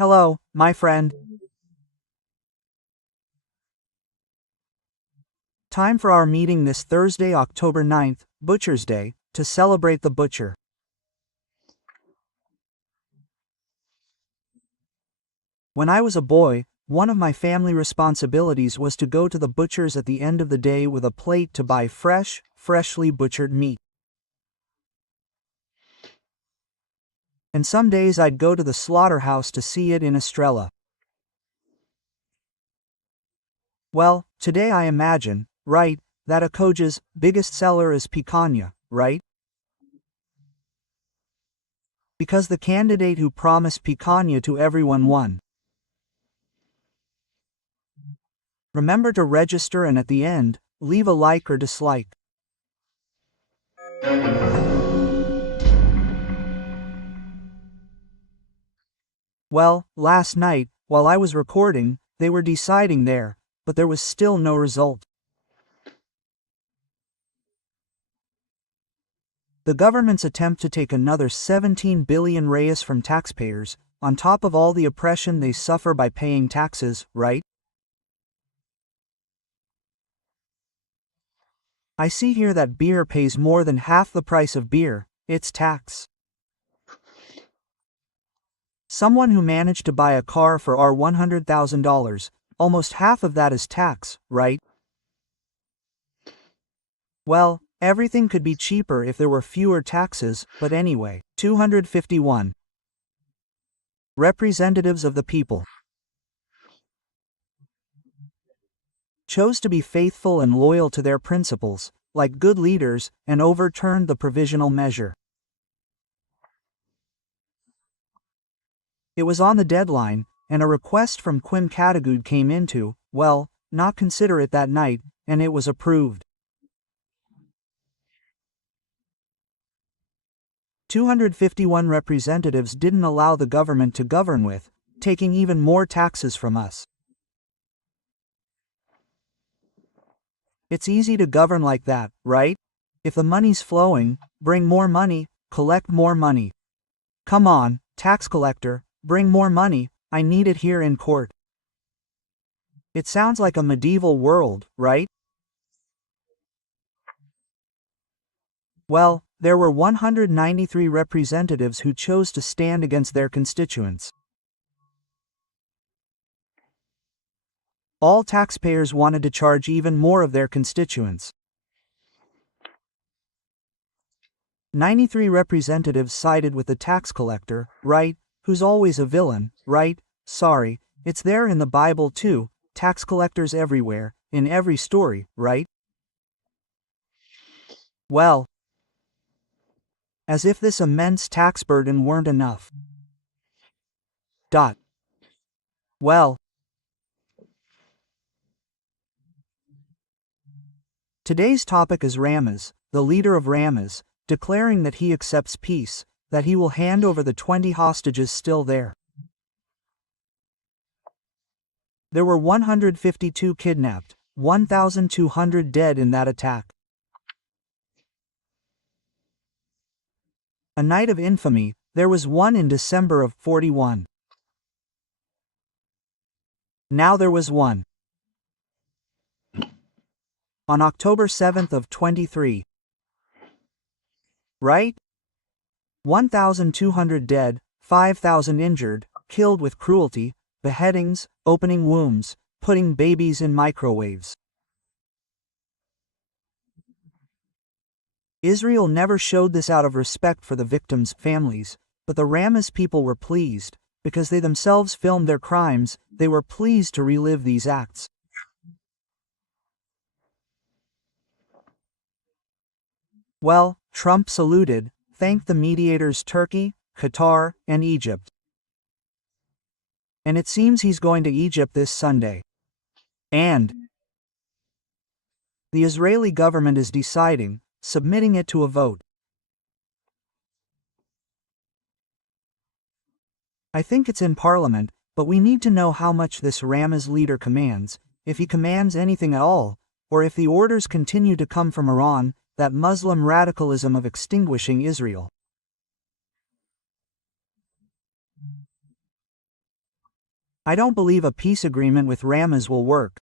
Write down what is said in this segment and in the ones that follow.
Hello, my friend. Time for our meeting this Thursday, October 9th, Butcher's Day, to celebrate the butcher. When I was a boy, one of my family responsibilities was to go to the butcher's at the end of the day with a plate to buy freshly butchered meat. And some days I'd go to the slaughterhouse to see it in Estrella. Well, today I imagine, right, that a coach's biggest seller is picanha, right? Because the candidate who promised picanha to everyone won. Remember to register and at the end, leave a like or dislike. Well, last night, while I was recording, they were deciding there, but there was still no result. The government's attempt to take another 17 billion reais from taxpayers, on top of all the oppression they suffer by paying taxes, right? I see here that beer pays more than half the price of beer, it's tax. Someone who managed to buy a car for $100,000, almost half of that is tax, right? Well, everything could be cheaper if there were fewer taxes, but anyway. 251. Representatives of the people chose to be faithful and loyal to their principles, like good leaders, and overturned the provisional measure. It was on the deadline, and a request from Quim Katagud came into, well, not consider it that night, and it was approved. 251 representatives didn't allow the government to govern with, taking even more taxes from us. It's easy to govern like that, right? If the money's flowing, bring more money, collect more money. Come on, tax collector, bring more money, I need it here in court. It sounds like a medieval world, right? Well, there were 193 representatives who chose to stand against their constituents. All taxpayers wanted to charge even more of their constituents. 93 representatives sided with the tax collector, right, who's always a villain, right? Sorry, it's there in the Bible too, tax collectors everywhere, in every story, right? Well, as if this immense tax burden weren't enough. Well, today's topic is Ramez, the leader of Ramez, declaring that he accepts peace, that he will hand over the 20 hostages still there. There were 152 kidnapped, 1,200 dead in that attack. A night of infamy, there was one in December of 41. Now there was one on October 7th of 23. Right? 1,200 dead, 5,000 injured, killed with cruelty, beheadings, opening wombs, putting babies in microwaves. Israel never showed this out of respect for the victims' families, but the Ramez people were pleased, because they themselves filmed their crimes, they were pleased to relive these acts. Well, Trump saluted, thanked the mediators Turkey, Qatar, and Egypt. And it seems he's going to Egypt this Sunday. And the Israeli government is deciding, submitting it to a vote. I think it's in Parliament, but we need to know how much this Ramez leader commands, if he commands anything at all, or if the orders continue to come from Iran, that Muslim radicalism of extinguishing Israel. I don't believe a peace agreement with Ramas will work.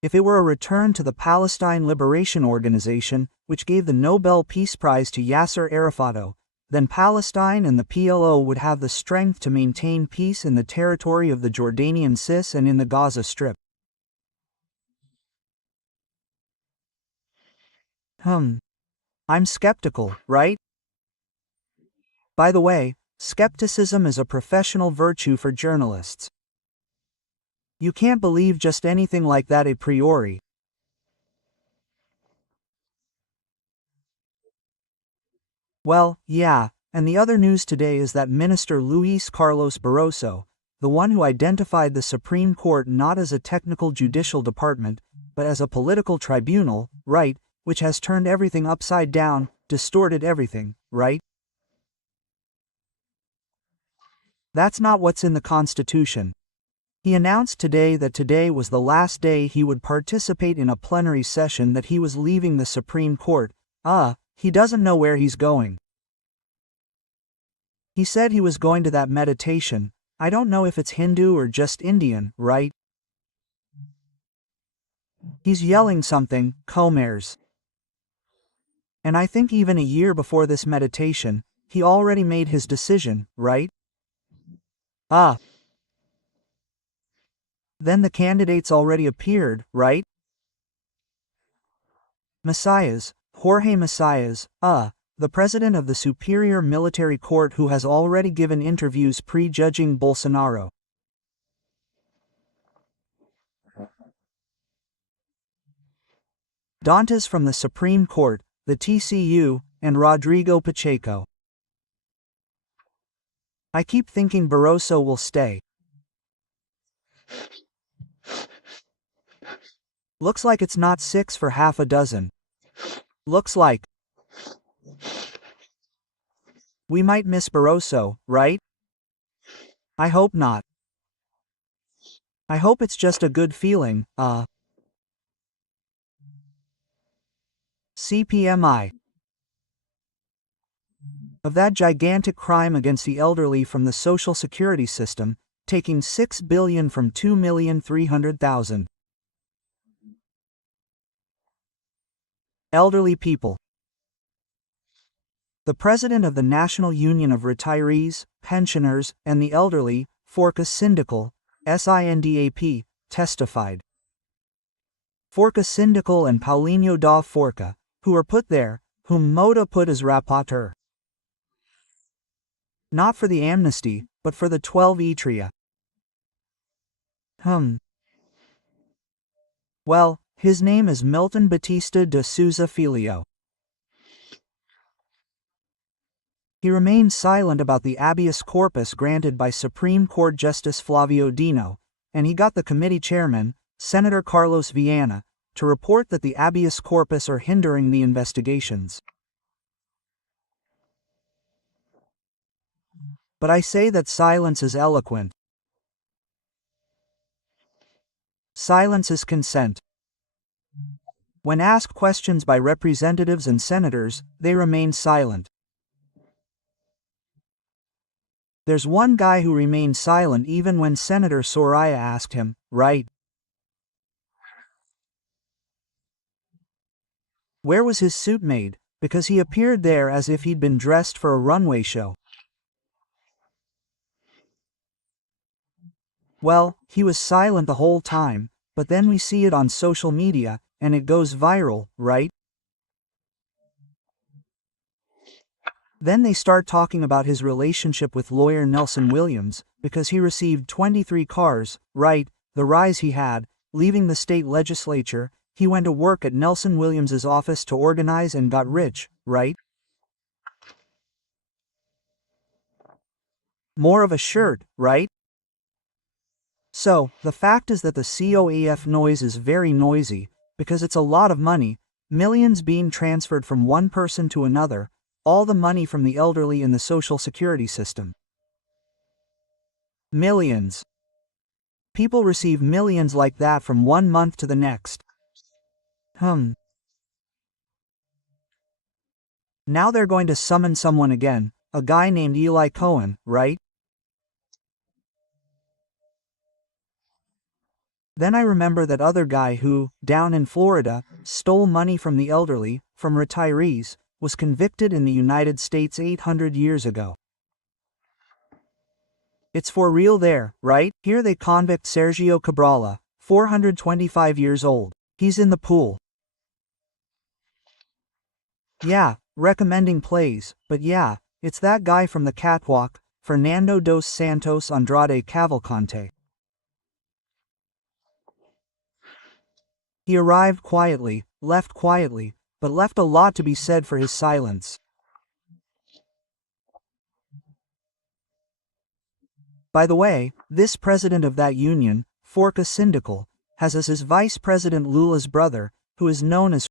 If it were a return to the Palestine Liberation Organization, which gave the Nobel Peace Prize to Yasser Arafat, then Palestine and the PLO would have the strength to maintain peace in the territory of the Jordanian Cis and in the Gaza Strip. I'm skeptical, right? By the way, skepticism is a professional virtue for journalists. You can't believe just anything like that a priori. Well, yeah, and the other news today is that Minister Luis Carlos Barroso, the one who identified the Supreme Court not as a technical judicial department, but as a political tribunal, right, which has turned everything upside down, distorted everything, right? That's not what's in the Constitution. He announced today that today was the last day he would participate in a plenary session, that he was leaving the Supreme Court. He doesn't know where he's going. He said he was going to that meditation. I don't know if it's Hindu or just Indian, right? He's yelling something, Comers. And I think even a year before this meditation, he already made his decision, right? Then the candidates already appeared, right? Messias, Jorge Messias, the president of the Superior Military Court, who has already given interviews prejudging Bolsonaro. Dantes from the Supreme Court, the TCU, and Rodrigo Pacheco. I keep thinking Barroso will stay. Looks like it's not 6 for half a dozen. Looks like we might miss Barroso, right? I hope not. I hope it's just a good feeling, CPMI. Of that gigantic crime against the elderly from the Social Security system, taking $6 billion from 2,300,000 elderly people. The president of the National Union of Retirees, Pensioners, and the Elderly, Forca Sindical, SINDAP, testified. Forca Sindical and Paulinho da Forca, who were put there, whom Moda put as rapporteur. Not for the amnesty, but for the 12 Etria. Well, his name is Milton Batista de Souza Filho. He remained silent about the habeas corpus granted by Supreme Court Justice Flavio Dino, and he got the committee chairman, Senator Carlos Viana, to report that the habeas corpus are hindering the investigations. But I say that silence is eloquent. Silence is consent. When asked questions by representatives and senators, they remain silent. There's one guy who remained silent even when Senator Soraya asked him, right? Where was his suit made, because he appeared there as if he'd been dressed for a runway show. Well, he was silent the whole time, but then we see it on social media, and it goes viral, right? Then they start talking about his relationship with lawyer Nelson Williams, because he received 23 cars, right, the rise he had, leaving the state legislature, he went to work at Nelson Williams's office to organize and got rich, right? More of a shirt, right? So, the fact is that the COAF noise is very noisy, because it's a lot of money, millions being transferred from one person to another, all the money from the elderly in the Social Security system. Millions. People receive millions like that from one month to the next. Now they're going to summon someone again, a guy named Eli Cohen, right? Then I remember that other guy who, down in Florida, stole money from the elderly, from retirees, was convicted in the United States 800 years ago. It's for real there, right? Here they convict Sergio Cabrala, 425 years old. He's in the pool. Yeah, recommending plays, but yeah, it's that guy from the catwalk, Fernando dos Santos Andrade Cavalcante. He arrived quietly, left quietly, but left a lot to be said for his silence. By the way, this president of that union, Forca Sindical, has as his vice president Lula's brother, who is known as